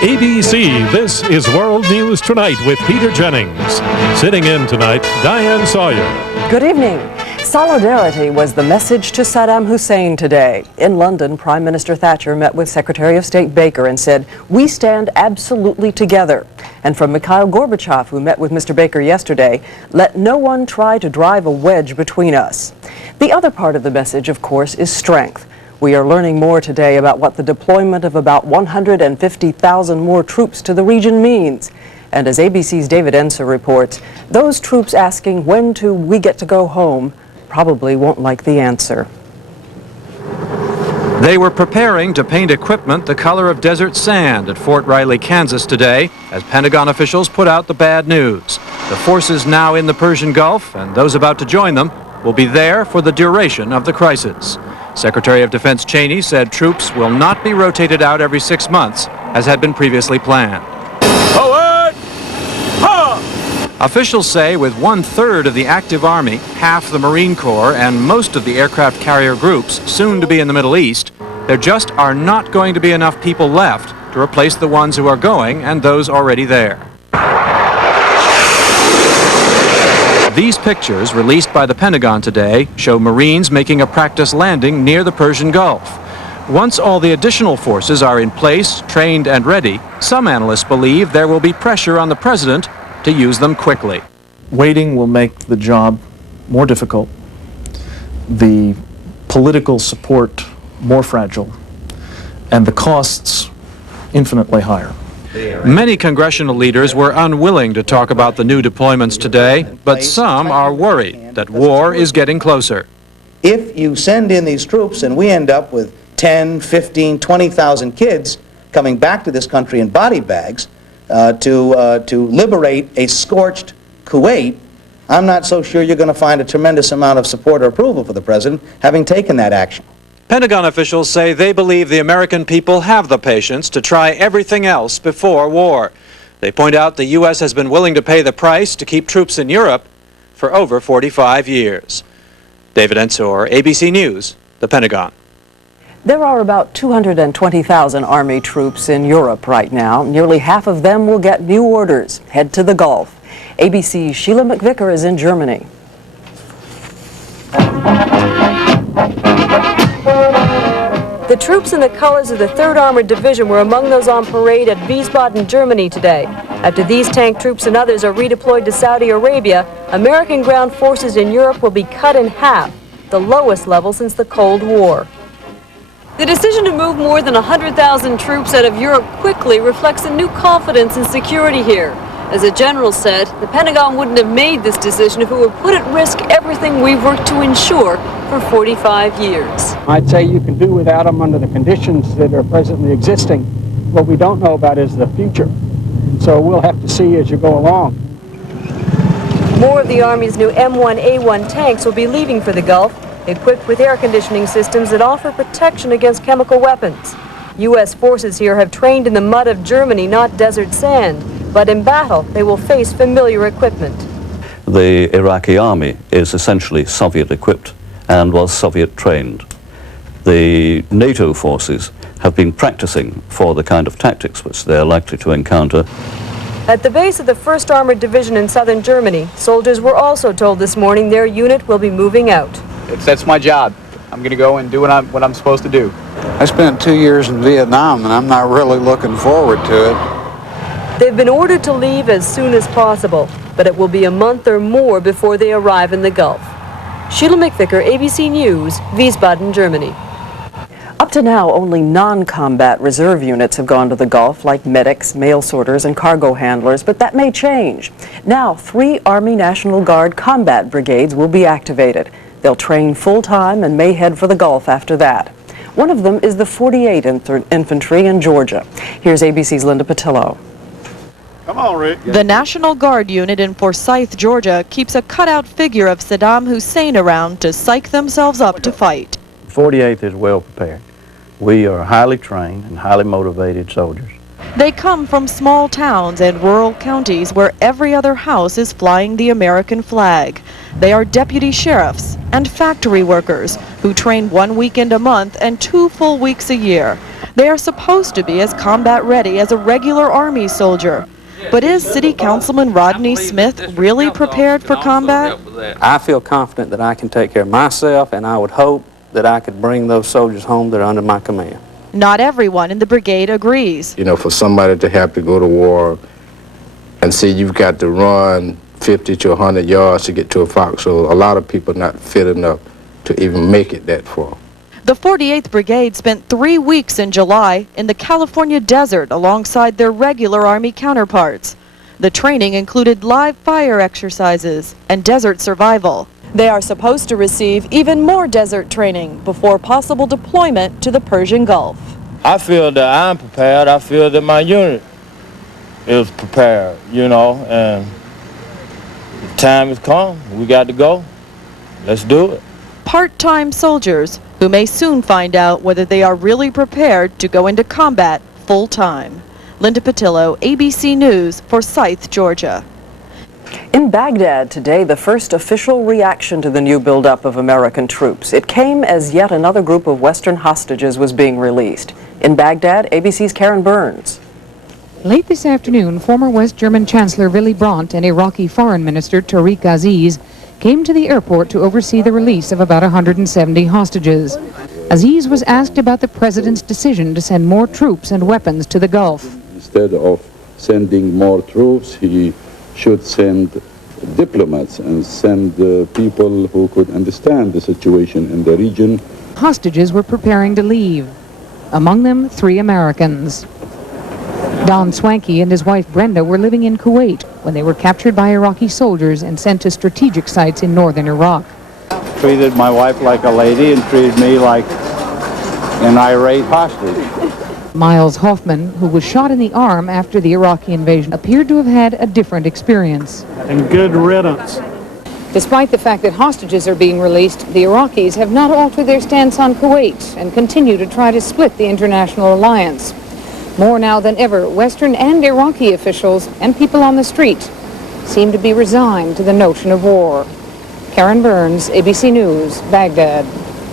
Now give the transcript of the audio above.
ABC, this is World News Tonight with Peter Jennings. Sitting in tonight, Diane Sawyer. Good evening. Solidarity was the message to Saddam Hussein today. In London, Prime Minister Thatcher met with Secretary of State Baker and said, "We stand absolutely together." And from Mikhail Gorbachev, who met with Mr. Baker yesterday, "Let no one try to drive a wedge between us." The other part of the message, of course, is strength. We are learning more today about what the deployment of about 150,000 more troops to the region means. And as ABC's David Enser reports, those troops asking when do we get to go home probably won't like the answer. They were preparing to paint equipment the color of desert sand at Fort Riley, Kansas today, as Pentagon officials put out the bad news. The forces now in the Persian Gulf and those about to join them will be there for the duration of the crisis. Secretary of Defense Cheney said troops will not be rotated out every 6 months, as had been previously planned. Forward! Ha! Officials say with 1/3 of the active Army, half the Marine Corps, and most of the aircraft carrier groups soon to be in the Middle East, there just are not going to be enough people left to replace the ones who are going and those already there. These pictures, released by the Pentagon today, show Marines making a practice landing near the Persian Gulf. Once all the additional forces are in place, trained and ready, some analysts believe there will be pressure on the president to use them quickly. Waiting will make the job more difficult, the political support more fragile, and the costs infinitely higher. Many congressional leaders were unwilling to talk about the new deployments today, but some are worried that war is getting closer. If you send in these troops and we end up with 10, 15, 20,000 kids coming back to this country in body bags to liberate a scorched Kuwait, I'm not so sure you're going to find a tremendous amount of support or approval for the president having taken that action. Pentagon officials say they believe the American people have the patience to try everything else before war. They point out the U.S. has been willing to pay the price to keep troops in Europe for over 45 years. David Ensor, ABC News, the Pentagon. There are about 220,000 Army troops in Europe right now. Nearly half of them will get new orders, head to the Gulf. ABC's Sheila McVicker is in Germany. The troops in the colors of the 3rd Armored Division were among those on parade at Wiesbaden, Germany today. After these tank troops and others are redeployed to Saudi Arabia, American ground forces in Europe will be cut in half, the lowest level since the Cold War. The decision to move more than 100,000 troops out of Europe quickly reflects a new confidence in security here. As a general said, the Pentagon wouldn't have made this decision if it would put at risk everything we've worked to ensure for 45 years. I'd say you can do without them under the conditions that are presently existing. What we don't know about is the future. So we'll have to see as you go along. More of the Army's new M1A1 tanks will be leaving for the Gulf, equipped with air conditioning systems that offer protection against chemical weapons. U.S. forces here have trained in the mud of Germany, not desert sand. But in battle, they will face familiar equipment. The Iraqi army is essentially Soviet-equipped and was Soviet-trained. The NATO forces have been practicing for the kind of tactics which they are likely to encounter. At the base of the 1st Armored Division in southern Germany, soldiers were also told this morning their unit will be moving out. That's my job. I'm going to go and do what I'm supposed to do. I spent 2 years in Vietnam, and I'm not really looking forward to it. They've been ordered to leave as soon as possible, but it will be a month or more before they arrive in the Gulf. Sheila McVicker, ABC News, Wiesbaden, Germany. Up to now, only non-combat reserve units have gone to the Gulf, like medics, mail sorters, and cargo handlers, but that may change. Now, 3 Army National Guard combat brigades will be activated. They'll train full-time and may head for the Gulf after that. One of them is the 48th Infantry in Georgia. Here's ABC's Linda Patillo. Come on, Rick. The National Guard unit in Forsyth, Georgia, keeps a cutout figure of Saddam Hussein around to psych themselves up to fight. 48th is well prepared. We are highly trained and highly motivated soldiers. They come from small towns and rural counties where every other house is flying the American flag. They are deputy sheriffs and factory workers who who train 1 weekend a month and 2 full weeks a year. They are supposed to be as combat ready as a regular Army soldier. But is City Councilman Rodney Smith really prepared for combat? I feel confident that I can take care of myself, and I would hope that I could bring those soldiers home that are under my command. Not everyone in the brigade agrees. You know, for somebody to have to go to war and see you've got to run 50 to 100 yards to get to a foxhole, a lot of people are not fit enough to even make it that far. The 48th Brigade spent 3 weeks in July in the California desert alongside their regular Army counterparts. The training included live fire exercises and desert survival. They are supposed to receive even more desert training before possible deployment to the Persian Gulf. I feel that I'm prepared. I feel that my unit is prepared, you know, and the time has come. We got to go. Let's do it. Part-time soldiers who may soon find out whether they are really prepared to go into combat full-time. Linda Patillo, ABC News, Forsyth, Georgia. In Baghdad today, the first official reaction to the new buildup of American troops. It came as yet another group of Western hostages was being released. In Baghdad, ABC's Karen Burns. Late this afternoon, former West German Chancellor Willy Brandt and Iraqi Foreign Minister Tariq Aziz came to the airport to oversee the release of about 170 hostages. Aziz was asked about the president's decision to send more troops and weapons to the Gulf. Instead of sending more troops, he should send diplomats and send people who could understand the situation in the region. Hostages were preparing to leave. Among them, 3 Americans. Don Swanky and his wife Brenda were living in Kuwait when they were captured by Iraqi soldiers and sent to strategic sites in northern Iraq. Treated my wife like a lady and treated me like an irate hostage. Miles Hoffman, who was shot in the arm after the Iraqi invasion, appeared to have had a different experience. And good riddance. Despite the fact that hostages are being released, the Iraqis have not altered their stance on Kuwait and continue to try to split the international alliance. More now than ever, Western and Iraqi officials and people on the street seem to be resigned to the notion of war. Karen Burns, ABC News, Baghdad.